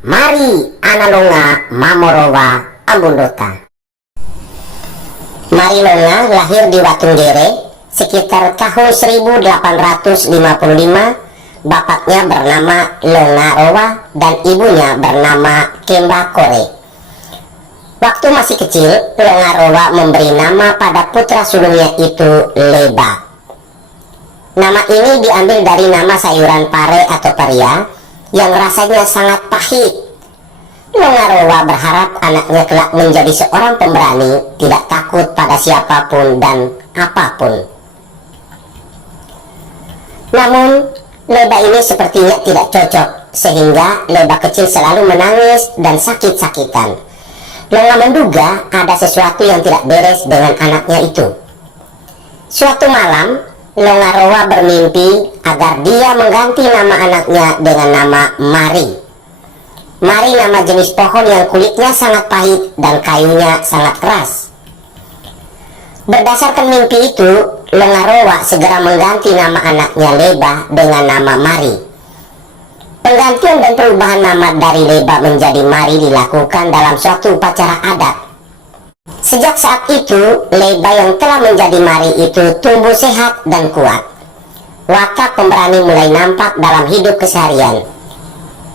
Mari Analonga Mamorowa Ambundota. Marilonga lahir di Watunggere sekitar tahun 1855. Bapaknya bernama Longarowa dan ibunya bernama Kembakore. Waktu masih kecil, Longarowa memberi nama pada putra sulungnya itu Leba. Nama ini diambil dari nama sayuran pare atau paria yang rasanya sangat pahit. Longarowa berharap anaknya kelak menjadi seorang pemberani, tidak takut pada siapapun dan apapun. Namun, Leba ini sepertinya tidak cocok, sehingga Leba kecil selalu menangis dan sakit-sakitan. Longa menduga ada sesuatu yang tidak beres dengan anaknya itu. Suatu malam, Longarowa bermimpi agar dia mengganti nama anaknya dengan nama Mari. Mari nama jenis pohon yang kulitnya sangat pahit dan kayunya sangat keras. Berdasarkan mimpi itu, Longarowa segera mengganti nama anaknya Leba dengan nama Mari. Penggantian dan perubahan nama dari Leba menjadi Mari dilakukan dalam suatu upacara adat. Sejak saat itu, Leba yang telah menjadi Mari itu tumbuh sehat dan kuat. Watak pemberani mulai nampak dalam hidup keseharian.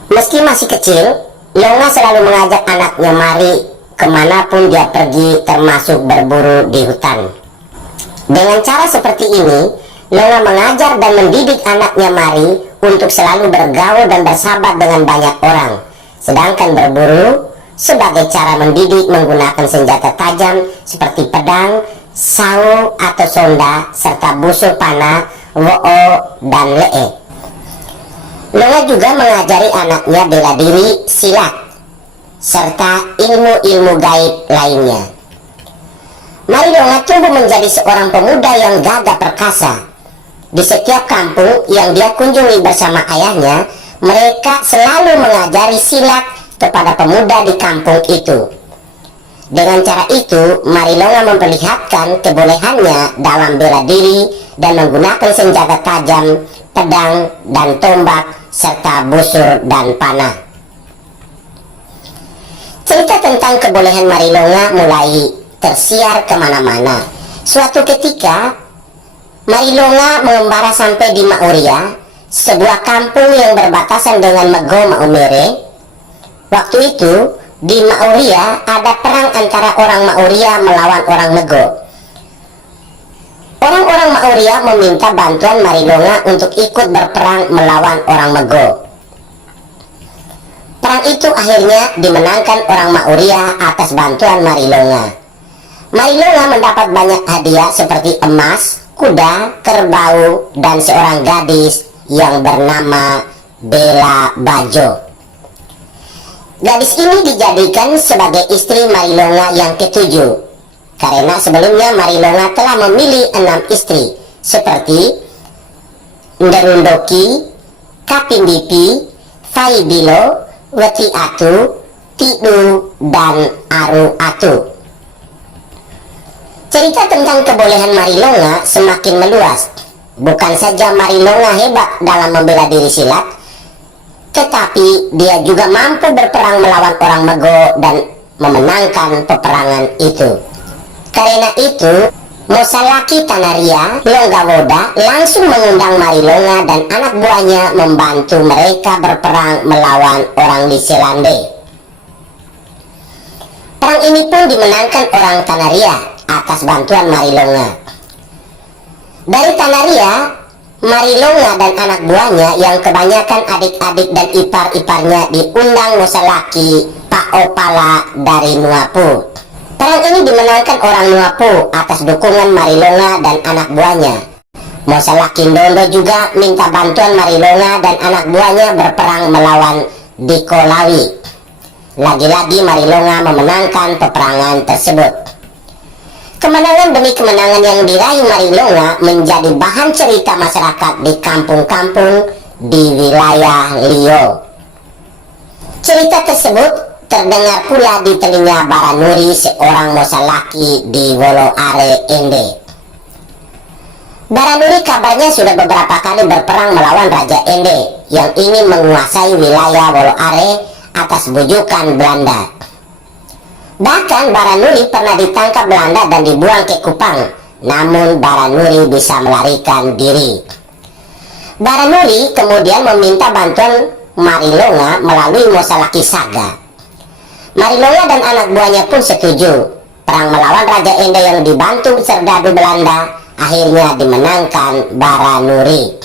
Meski masih kecil, Longa selalu mengajak anaknya Mari kemanapun dia pergi, termasuk berburu di hutan. Dengan cara seperti ini, Longa mengajar dan mendidik anaknya Mari untuk selalu bergaul dan bersahabat dengan banyak orang. Sedangkan berburu sebagai cara mendidik menggunakan senjata tajam seperti pedang, sau atau sonda, serta busur panah, wo'o, dan le'e. Longa juga mengajari anaknya bela diri, silat, serta ilmu-ilmu gaib lainnya. Marilonga tumbuh menjadi seorang pemuda yang gagah perkasa. Di setiap kampung yang dia kunjungi bersama ayahnya, mereka selalu mengajari silat kepada pemuda di kampung itu. Dengan cara itu, Marilonga memperlihatkan kebolehannya dalam bela diri dan menggunakan senjata tajam, pedang dan tombak, serta busur dan panah. Cerita tentang kebolehan Marilonga mulai tersiar kemana-mana. Suatu ketika, Marilonga mengembara sampai di Mauria, sebuah kampung yang berbatasan dengan Mego Maumere. Waktu itu, di Mauria ada perang antara orang Mauria melawan orang Mego. Orang-orang Mauria meminta bantuan Marilonga untuk ikut berperang melawan orang Mego. Perang itu akhirnya dimenangkan orang Mauria atas bantuan Marilonga. Marilonga mendapat banyak hadiah seperti emas, kuda, kerbau, dan seorang gadis yang bernama Bela Bajo. Gadis ini dijadikan sebagai istri Marilonga yang ketujuh, karena sebelumnya Marilonga telah memilih 6 istri, seperti Nderundoki, Kapindipi, Faibilo, Weti Atu, Tidu, dan Aru Atu. Cerita tentang kebolehan Marilonga semakin meluas. Bukan saja Marilonga hebat dalam membela diri silat, tetapi dia juga mampu berperang melawan orang Mego dan memenangkan peperangan itu. Karena itu, Mosalaki Tanaria Longgawoda langsung mengundang Marilonga dan anak buahnya membantu mereka berperang melawan orang Liselande. Perang ini pun dimenangkan orang Tanaria atas bantuan Marilonga. Dari Tanaria, Marilonga dan anak buahnya yang kebanyakan adik-adik dan ipar-iparnya diundang Mosalaki Paopala dari Nuapu. Perang ini dimenangkan orang Nuapu atas dukungan Marilonga dan anak buahnya. Mosalaki Ndondo juga minta bantuan Marilonga dan anak buahnya berperang melawan Dikolawi. Lagi-lagi Marilonga memenangkan peperangan tersebut. Kemenangan demi kemenangan yang diraih Marilonga menjadi bahan cerita masyarakat di kampung-kampung di wilayah Lio. Cerita tersebut terdengar pula di telinga Baranuri, seorang Mosalaki di Woloare Ende. Baranuri kabarnya sudah beberapa kali berperang melawan Raja Ende yang ingin menguasai wilayah Woloare atas bujukan Belanda. Bahkan Baranuri pernah ditangkap Belanda dan dibuang ke Kupang, namun Baranuri bisa melarikan diri. Baranuri kemudian meminta bantuan Marilonga melalui Mosalaki Saga. Marilonga dan anak buahnya pun setuju. Perang melawan Raja Ende yang dibantu serdadu Belanda akhirnya dimenangkan Baranuri.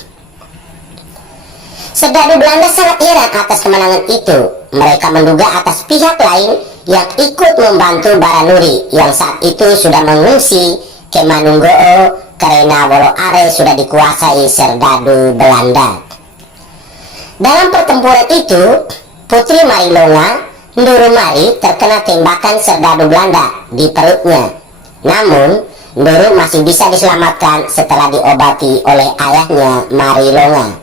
Serdadu Belanda sangat heran atas kemenangan itu. Mereka menduga atas pihak lain yang ikut membantu Baranuri yang saat itu sudah mengungsi ke Manunggoo karena Woloare sudah dikuasai serdadu Belanda. Dalam pertempuran itu, Putri Marilonga, Ndurumari, terkena tembakan serdadu Belanda di perutnya. Namun, Nduru masih bisa diselamatkan setelah diobati oleh ayahnya Marilonga.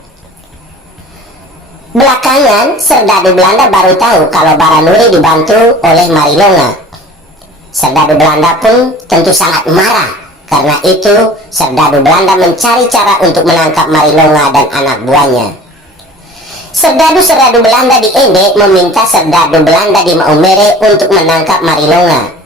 Belakangan, serdadu Belanda baru tahu kalau Baranuri dibantu oleh Marilonga. Serdadu Belanda pun tentu sangat marah. Karena itu, serdadu Belanda mencari cara untuk menangkap Marilonga dan anak buahnya. Serdadu-serdadu Belanda di Ende meminta serdadu Belanda di Maumere untuk menangkap Marilonga.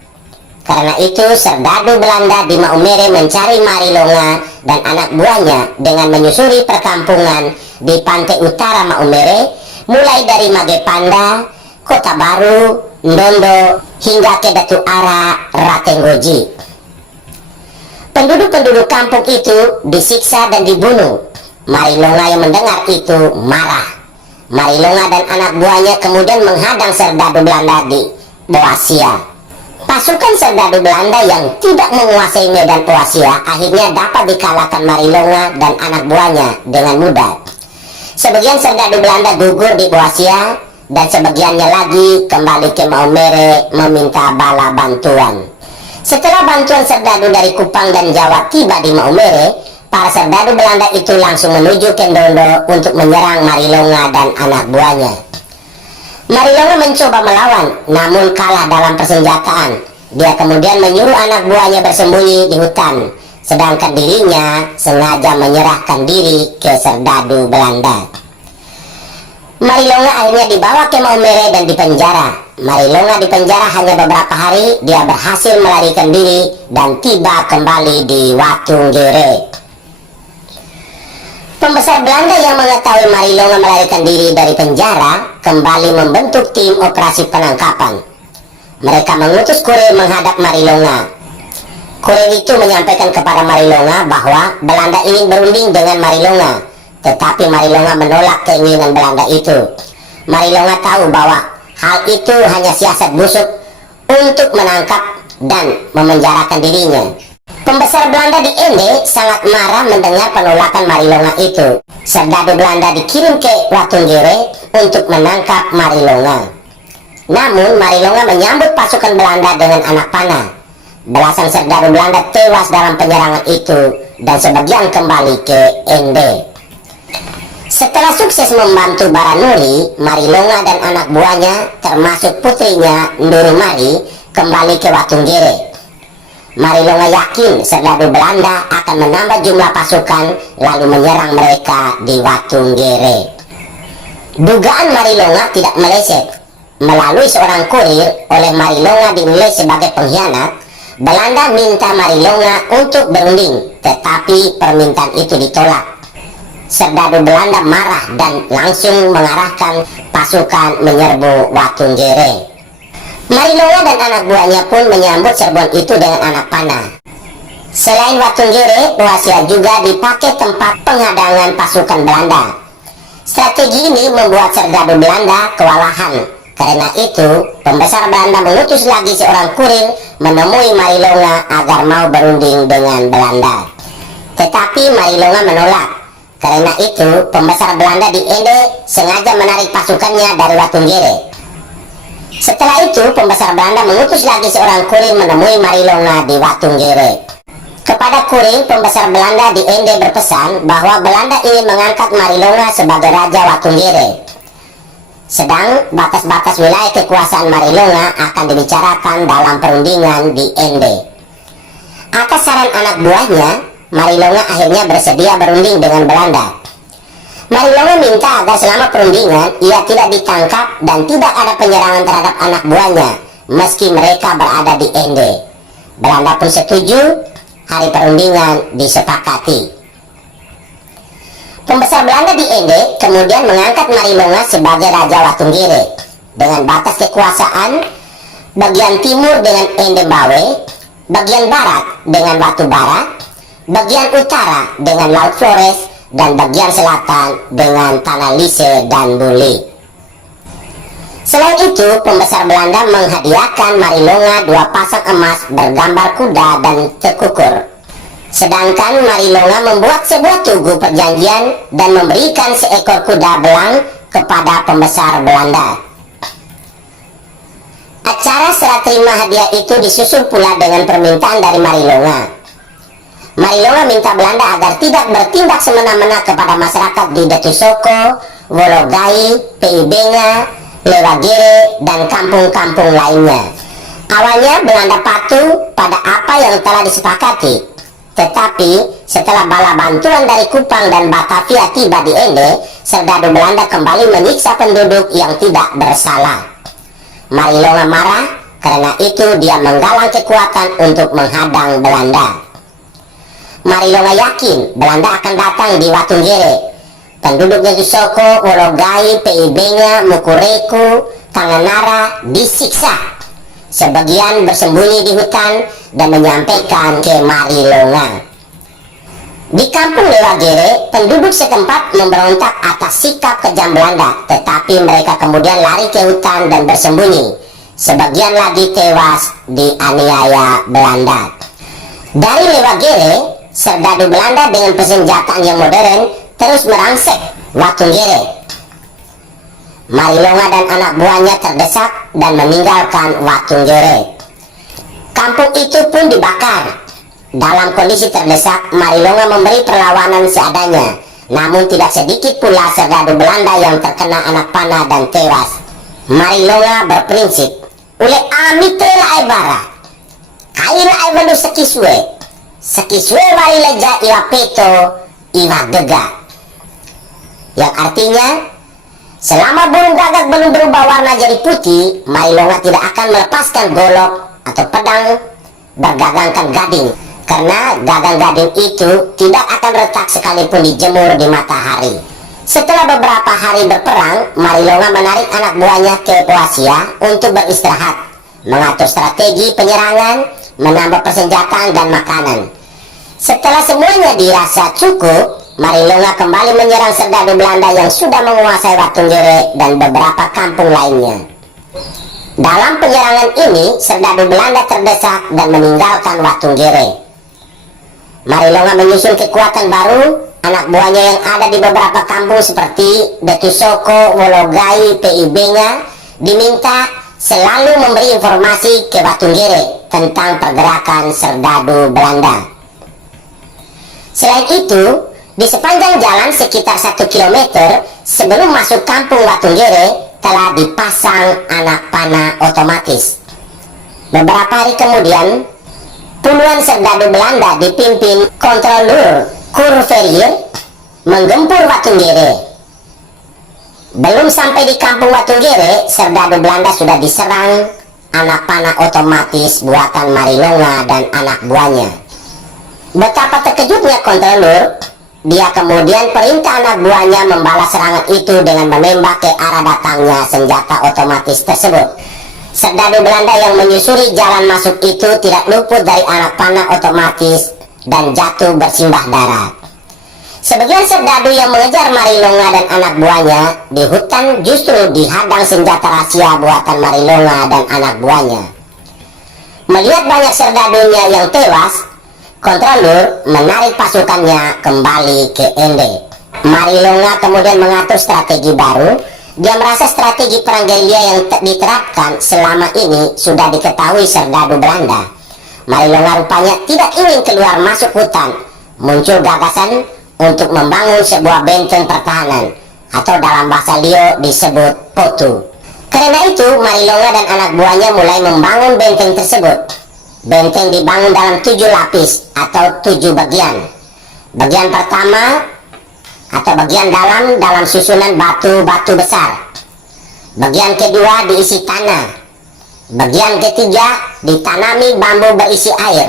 Karena itu, serdadu Belanda di Maumere mencari Marilonga dan anak buahnya dengan menyusuri perkampungan di pantai utara Maumere, mulai dari Magepanda, Kota Baru, Ndondo, hingga ke Datu Ara, Ratenggoji. Penduduk-penduduk kampung itu disiksa dan dibunuh. Marilonga yang mendengar itu marah. Marilonga dan anak buahnya kemudian menghadang serdadu Belanda di Boasia. Pasukan serdadu Belanda yang tidak menguasai medan Boasia akhirnya dapat dikalahkan Marilonga dan anak buahnya dengan mudah. Sebagian serdadu Belanda gugur di Boasia dan sebagiannya lagi kembali ke Maumere meminta bala bantuan. Setelah bantuan serdadu dari Kupang dan Jawa tiba di Maumere, para serdadu Belanda itu langsung menuju ke Ndondo untuk menyerang Marilonga dan anak buahnya. Marilonga mencoba melawan, namun kalah dalam persenjataan. Dia kemudian menyuruh anak buahnya bersembunyi di hutan, sedangkan dirinya sengaja menyerahkan diri ke serdadu Belanda. Marilonga akhirnya dibawa ke Maumere dan dipenjara. Marilonga dipenjara hanya beberapa hari, dia berhasil melarikan diri dan tiba kembali di Watunggere. Pembesar Belanda yang mengetahui Marilonga melarikan diri dari penjara kembali membentuk tim operasi penangkapan. Mereka mengutus kurir menghadap Marilonga. Kurir itu menyampaikan kepada Marilonga bahwa Belanda ingin berunding dengan Marilonga, tetapi Marilonga menolak keinginan Belanda itu. Marilonga tahu bahwa hal itu hanya siasat busuk untuk menangkap dan memenjarakan dirinya. Pembesar Belanda di Ende sangat marah mendengar penolakan Marilonga itu. Serdadu Belanda dikirim ke Watunggere untuk menangkap Marilonga. Namun Marilonga menyambut pasukan Belanda dengan anak panah. Belasan serdadu Belanda tewas dalam penyerangan itu dan sebagian kembali ke Ende. Setelah sukses membantu Baranuri, Marilonga dan anak buahnya termasuk putrinya Ndurumari kembali ke Watunggere. Marilonga yakin serdadu Belanda akan menambah jumlah pasukan lalu menyerang mereka di Watunggere. Dugaan Marilonga tidak meleset. Melalui seorang kurir oleh Marilonga dinilai sebagai pengkhianat, Belanda minta Marilonga untuk berunding, tetapi permintaan itu ditolak. Serdadu Belanda marah dan langsung mengarahkan pasukan menyerbu Watunggere. Marilonga dan anak buahnya pun menyambut serbuan itu dengan anak panah. Selain Watunggere, Boasia juga dipakai tempat penghadangan pasukan Belanda. Strategi ini membuat serdadu Belanda kewalahan. Karena itu, pembesar Belanda mengutus lagi seorang kurir menemui Marilonga agar mau berunding dengan Belanda. Tetapi Marilonga menolak. Karena itu, pembesar Belanda di Ende sengaja menarik pasukannya dari Watunggere. Setelah itu, pembesar Belanda mengutus lagi seorang kurir menemui Marilonga di Watunggere. Kepada kurir, pembesar Belanda di Ende berpesan bahwa Belanda ingin mengangkat Marilonga sebagai Raja Watunggere. Sedang batas-batas wilayah kekuasaan Marilonga akan dibicarakan dalam perundingan di Ende. Atas saran anak buahnya, Marilonga akhirnya bersedia berunding dengan Belanda. Marilonga minta agar selama perundingan ia tidak ditangkap dan tidak ada penyerangan terhadap anak buahnya meski mereka berada di Ende. Belanda pun setuju, hari perundingan disepakati. Pembesar Belanda di Ende kemudian mengangkat Marilonga sebagai Raja Watunggere dengan batas kekuasaan bagian timur dengan Endembawe, bagian barat dengan Watu Barat, bagian utara dengan Laut Flores, dan bagian selatan dengan Tanah Lise dan Buli. Selain itu, pembesar Belanda menghadiahkan Marilonga 2 pasang emas bergambar kuda dan tekukur. Sedangkan Marilonga membuat sebuah tugu perjanjian dan memberikan seekor kuda belang kepada pembesar Belanda. Acara serah terima hadiah itu disusul pula dengan permintaan dari Marilonga. Marilonga minta Belanda agar tidak bertindak semena-mena kepada masyarakat di Detusoko, Wologai, Peibenga, Lewagere, dan kampung-kampung lainnya. Awalnya Belanda patuh pada apa yang telah disepakati, tetapi setelah bala bantuan dari Kupang dan Batavia tiba di Ende, serdadu Belanda kembali menyiksa penduduk yang tidak bersalah. Marilonga marah, karena itu dia menggalang kekuatan untuk menghadang Belanda. Marilonga yakin Belanda akan datang di Watunggere. Penduduk Detusoko, Wologai, Peibenga, Mukureku, Tanganara disiksa. Sebagian bersembunyi di hutan dan menyampaikan ke Marilonga. Di kampung Lewagere, penduduk setempat memberontak atas sikap kejam Belanda, tetapi mereka kemudian lari ke hutan dan bersembunyi. Sebagian lagi tewas dianiaya Belanda. Dari Lewagere, serdadu Belanda dengan persenjataan yang modern terus merangsek Watunggere. Marilonga dan anak buahnya terdesak dan meninggalkan Watunggere. Kampung itu pun dibakar. Dalam kondisi terdesak, Marilonga memberi perlawanan seadanya. Namun tidak sedikit pula serdadu Belanda yang terkena anak panah dan tewas. Marilonga berprinsip, "Ule amite lae bara, kaila ai bandu sekiswe. Sekiswe wali leja iwa peto iwa dega." Yang artinya, selama burung gagak belum berubah warna jadi putih, Marilonga tidak akan melepaskan golok atau pedang bergagangkan gading, karena gagang gading itu tidak akan retak sekalipun dijemur di matahari. Setelah beberapa hari berperang, Marilonga menarik anak buahnya ke Poasia untuk beristirahat, mengatur strategi penyerangan, menambah persenjataan dan makanan. Setelah semuanya dirasa cukup, Marilonga kembali menyerang serdadu Belanda yang sudah menguasai Watunggere dan beberapa kampung lainnya. Dalam penyerangan ini, serdadu Belanda terdesak dan meninggalkan Watunggere. Marilonga menyusun kekuatan baru. Anak buahnya yang ada di beberapa kampung seperti Detusoko, Wologai, Peibenga diminta selalu memberi informasi ke Watunggere tentang pergerakan serdadu Belanda. Selain itu, di sepanjang jalan sekitar 1 kilometer sebelum masuk kampung Watunggere telah dipasang anak panah otomatis. Beberapa hari kemudian, puluhan serdadu Belanda dipimpin Kontrolur Kurverrier menggempur Watunggere. Belum sampai di kampung Watunggere, serdadu Belanda sudah diserang anak panah otomatis buatan Marilonga dan anak buahnya. Betapa terkejutnya Kontrolur, dia kemudian perintah anak buahnya membalas serangan itu dengan menembak ke arah datangnya senjata otomatis tersebut. Serdadu Belanda yang menyusuri jalan masuk itu tidak luput dari anak panah otomatis dan jatuh bersimbah darah. Sebagian serdadu yang mengejar Marilonga dan anak buahnya di hutan justru dihadang senjata rahasia buatan Marilonga dan anak buahnya. Melihat banyak serdadunya yang tewas, Kontrolur menarik pasukannya kembali ke Ende. Marilonga kemudian mengatur strategi baru. Dia merasa strategi perang gerilya yang diterapkan selama ini sudah diketahui serdadu Belanda. Marilonga rupanya tidak ingin keluar masuk hutan. Muncul gagasan untuk membangun sebuah benteng pertahanan, atau dalam bahasa Lio disebut Potu. Karena itu, Marilonga dan anak buahnya mulai membangun benteng tersebut. Benteng dibangun dalam 7 lapis atau 7 bagian. Bagian pertama atau bagian dalam susunan batu-batu besar. Bagian kedua diisi tanah. Bagian ketiga ditanami bambu berisi air.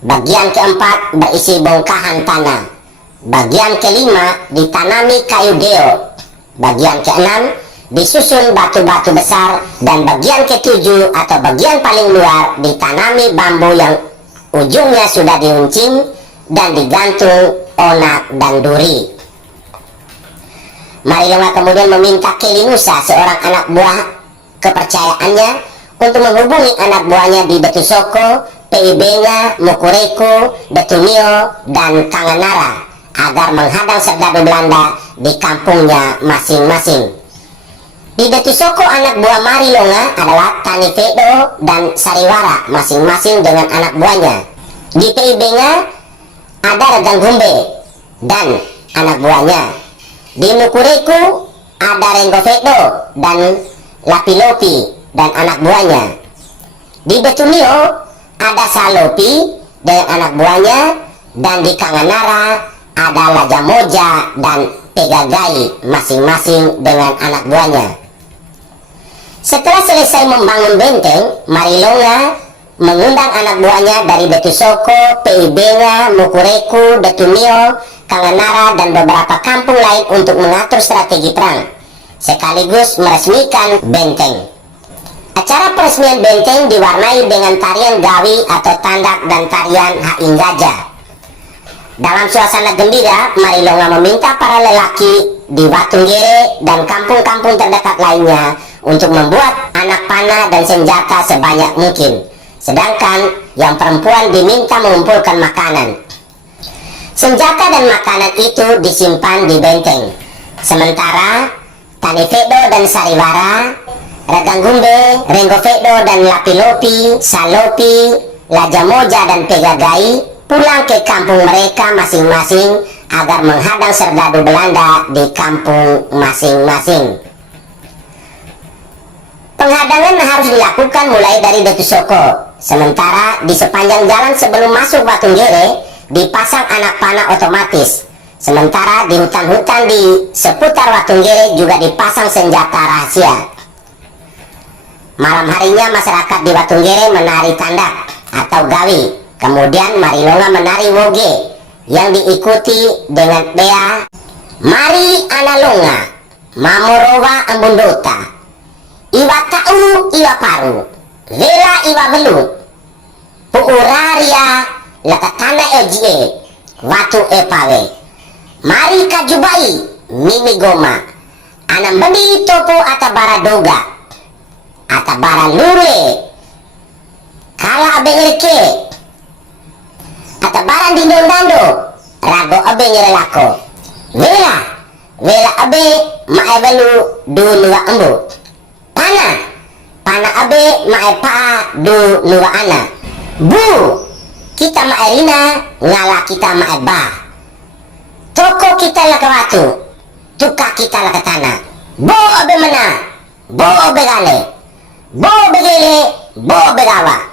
Bagian keempat berisi bongkahan tanah. Bagian kelima ditanami kayu geo. Bagian keenam disusun batu-batu besar. Dan bagian ketujuh atau bagian paling luar ditanami bambu yang ujungnya sudah diuncing dan digantung onak dan duri. Marilonga kemudian meminta Kelinusa, seorang anak buah kepercayaannya, untuk menghubungi anak buahnya di Detusoko, PIB-nya, Mukureku, Detunio, dan Kanganara agar menghadang serdadu Belanda di kampungnya masing-masing. Di Detusoko, anak buah Marilonga adalah Tanifedo dan Sariwara, masing-masing dengan anak buahnya. Di PIB-nya ada Regangumbe dan anak buahnya. Di Mukureku ada Renggofedo dan Lapilopi dan anak buahnya. Di Detunio ada Salopi dengan anak buahnya, dan di Kanganara ada Lajamoja dan Pegagai, masing-masing dengan anak buahnya. Setelah selesai membangun benteng, Marilonga mengundang anak buahnya dari Detusoko, PIB-nya, Mukureku, Detunio, Kanganara, dan beberapa kampung lain untuk mengatur strategi perang, sekaligus meresmikan benteng. Acara peresmian benteng diwarnai dengan tarian gawi atau tandak dan tarian haing gajah. Dalam suasana gembira, Marilonga meminta para lelaki di Watunggere dan kampung-kampung terdekat lainnya untuk membuat anak panah dan senjata sebanyak mungkin, sedangkan yang perempuan diminta mengumpulkan makanan. Senjata dan makanan itu disimpan di benteng. Sementara Tanifedo dan Sariwara, Regangumbe, Renggofedo dan Lapilopi, Salopi, Lajamoja dan Pegagai pulang ke kampung mereka masing-masing agar menghadang serdadu Belanda di kampung masing-masing. Penghadangan harus dilakukan mulai dari Detusoko. Sementara di sepanjang jalan sebelum masuk Watunggere dipasang anak panah otomatis. Sementara di hutan-hutan di seputar Watunggere juga dipasang senjata rahasia. Malam harinya masyarakat di Watunggere menari tandak atau gawi. Kemudian Marilonga menari woge yang diikuti dengan bea Mari Analonga, Mamorowa Ambundota, Iwa Tau Iwa Paru, Vela Iwa Velu, Puuraria Lakatana Ejie, Watu Epawe, Mari Kajubai, Mimi Goma, Anambandi Topo Atabara Doga, Atabara Lure, Kala Abengerke, Atabaran Dindondando, Rago Abengerelako, Vela Abe Maevelu Du Nuwa Embu, Pana Abe Maepa Du Nuwa Ana, Bu kita Maerina ngala kita Maeba, Toko kita Lakawatu, Tuka kita Lakatana, Bo Abe Mana, Bo Abe Gale, Bo Begele, Bo Begawa,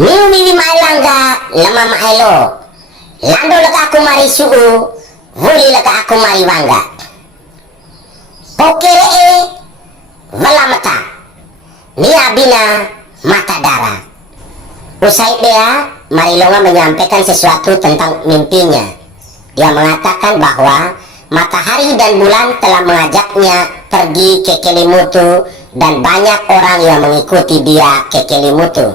Miwi Maelangga, Lama Maelo, Lando Laka aku mari Suu, Vuli Laka aku mari Wangga, Pokere Valamata, Niabina Mata Darah. Usai bea, Marilonga menyampaikan sesuatu tentang mimpinya. Dia mengatakan bahwa matahari dan bulan telah mengajaknya pergi ke Kelimutu dan banyak orang yang mengikuti dia ke Kelimutu.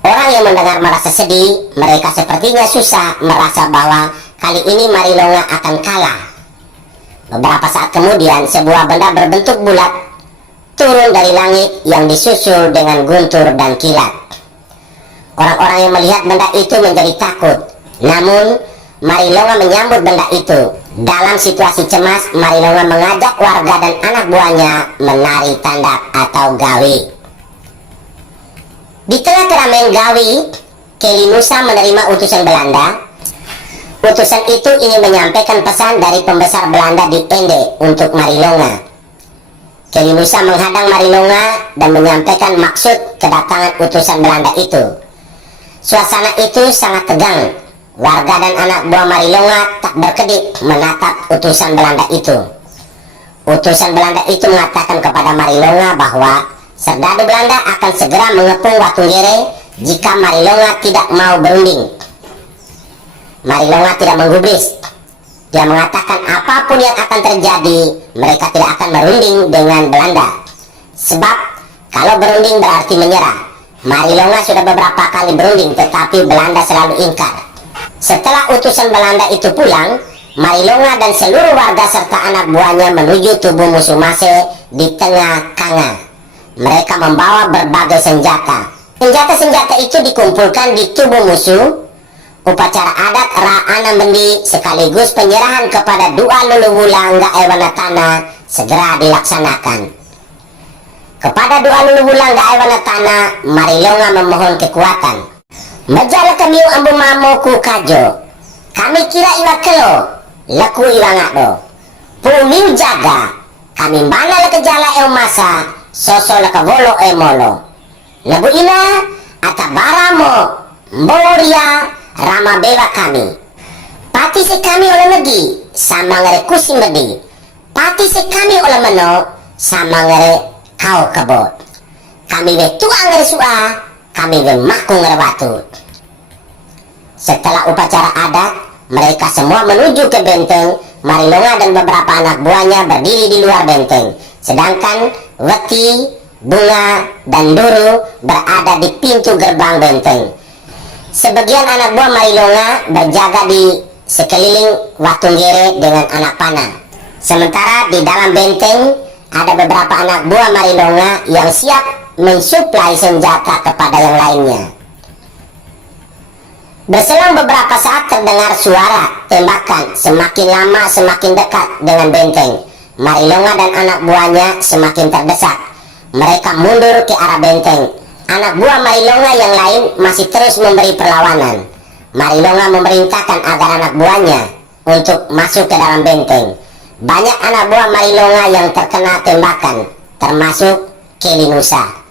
Orang yang mendengar merasa sedih, mereka sepertinya susah merasa bahwa kali ini Marilonga akan kalah. Beberapa saat kemudian, sebuah benda berbentuk bulat turun dari langit yang disusul dengan guntur dan kilat. Orang-orang yang melihat benda itu menjadi takut. Namun, Marilonga menyambut benda itu. Dalam situasi cemas, Marilonga mengajak warga dan anak buahnya menari tandak atau gawi. Di tengah keramaian gawi, Kelinusa menerima utusan Belanda. Utusan itu ingin menyampaikan pesan dari pembesar Belanda di Ende untuk Marilonga. Kelinusa menghadang Marilonga dan menyampaikan maksud kedatangan utusan Belanda itu. Suasana itu sangat tegang. Warga dan anak buah Marilonga tak berkedip menatap utusan Belanda itu. Utusan Belanda itu mengatakan kepada Marilonga bahwa serdadu Belanda akan segera mengepung Watunggere jika Marilonga tidak mau berunding. Marilonga tidak menggubris. Dia mengatakan apapun yang akan terjadi, mereka tidak akan berunding dengan Belanda. Sebab kalau berunding berarti menyerah. Marilonga sudah beberapa kali berunding, tetapi Belanda selalu ingkar. Setelah utusan Belanda itu pulang, Marilonga dan seluruh warga serta anak buahnya menuju tubuh musuh Mase di tengah Kanga. Mereka membawa berbagai senjata. Senjata-senjata itu dikumpulkan di tubuh musuh. Upacara adat Ra'ana Bendi sekaligus penyerahan kepada Dua Luluwulang Gaewanatana segera dilaksanakan. Kepada Dua Luluwulang Gaewanatana, Marilonga memohon kekuatan. Majala kami ambu mamo ku kajo. Kami kira iwa kelo, leku iwa ngado. Pumiu jaga, kami mana lekejala masa, soso lekavolo molo. Lebu ina, atabaramo, mboria, rama bewa kami. Pati se kami oleh negi, sama ngere kusi medi. Pati se kami oleh meno, sama ngere kau kebot. Kami we tuang ngere sua, kami we maku ngere watu. Setelah upacara adat, mereka semua menuju ke benteng. Marilonga dan beberapa anak buahnya berdiri di luar benteng. Sedangkan Weti, Bunga, dan Duru berada di pintu gerbang benteng. Sebagian anak buah Marilonga berjaga di sekeliling Watunggere dengan anak panah. Sementara di dalam benteng ada beberapa anak buah Marilonga yang siap mensuplai senjata kepada yang lainnya. Berselang beberapa saat terdengar suara tembakan, semakin lama semakin dekat dengan benteng. Marilonga dan anak buahnya semakin terdesak. Mereka mundur ke arah benteng. Anak buah Marilonga yang lain masih terus memberi perlawanan. Marilonga memerintahkan agar anak buahnya untuk masuk ke dalam benteng. Banyak anak buah Marilonga yang terkena tembakan, termasuk Kelinusa.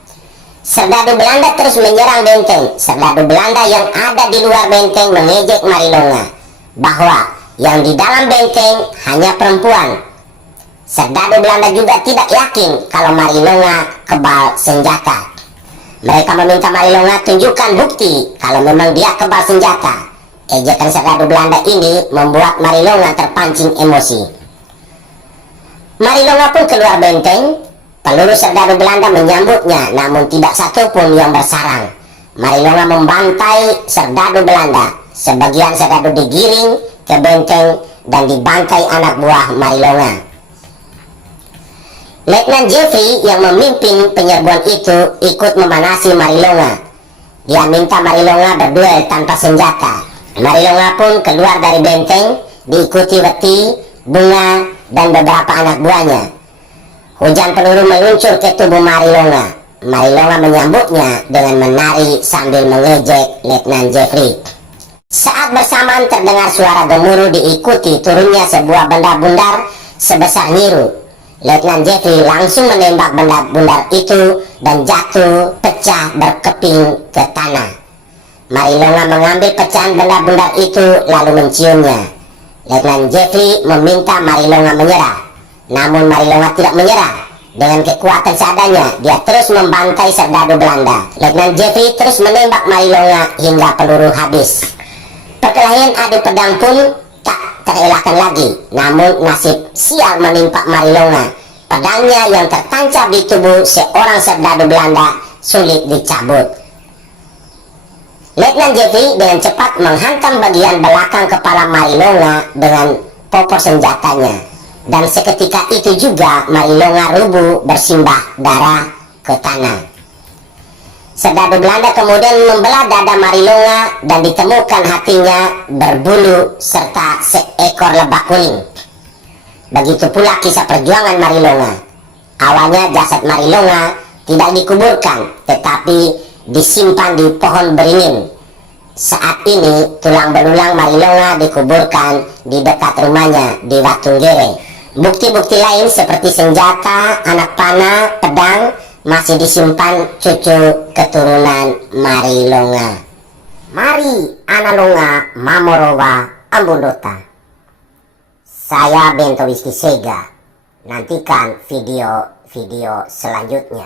Serdadu Belanda terus menyerang benteng. Serdadu Belanda yang ada di luar benteng mengejek Marilonga bahwa yang di dalam benteng hanya perempuan. Serdadu Belanda juga tidak yakin kalau Marilonga kebal senjata. Mereka meminta Marilonga tunjukkan bukti kalau memang dia kebal senjata. Ejekan serdadu Belanda ini membuat Marilonga terpancing emosi. Marilonga pun keluar benteng. Peluru serdadu Belanda menyambutnya, namun tidak satupun yang bersarang. Marilonga membantai serdadu Belanda. Sebagian serdadu digiring ke benteng dan dibantai anak buah Marilonga. Letnan Jeffrey yang memimpin penyerbuan itu ikut memanasi Marilonga. Dia minta Marilonga berduel tanpa senjata. Marilonga pun keluar dari benteng, diikuti Weti, Bunga, dan beberapa anak buahnya. Hujan peluru meluncur ke tubuh Marilonga. Marilonga menyambutnya dengan menari sambil mengejek Letnan Jeffrey. Saat bersamaan terdengar suara gemuruh diikuti turunnya sebuah benda bundar sebesar nyiru. Letnan Jeffrey langsung menembak benda bundar itu dan jatuh pecah berkeping ke tanah. Marilonga mengambil pecahan benda bundar itu lalu menciumnya. Letnan Jeffrey meminta Marilonga menyerah. Namun Marilonga tidak menyerah. Dengan kekuatan seadanya, dia terus membantai serdadu Belanda. Letnan Jeffrey terus menembak Marilonga hingga peluru habis. Perkelahian adu pedang pun tak terelakkan lagi. Namun nasib sial menimpa Marilonga. Pedangnya yang tertancap di tubuh seorang serdadu Belanda sulit dicabut. Letnan Jeffrey dengan cepat menghantam bagian belakang kepala Marilonga dengan popor senjatanya. Dan seketika itu juga Marilonga rubuh bersimbah darah ke tanah. Serdadu Belanda kemudian membelah dada Marilonga dan ditemukan hatinya berbulu serta seekor lebah kuning. Begitu pula kisah perjuangan Marilonga. Awalnya jasad Marilonga tidak dikuburkan, tetapi disimpan di pohon beringin. Saat ini tulang belulang Marilonga dikuburkan di dekat rumahnya di Watunggere. Bukti-bukti lain seperti senjata, anak panah, pedang masih disimpan cucu keturunan Marilonga. Mari analunga mamorowa ambundota. Saya Bento Rizky Sega. Nantikan video-video selanjutnya.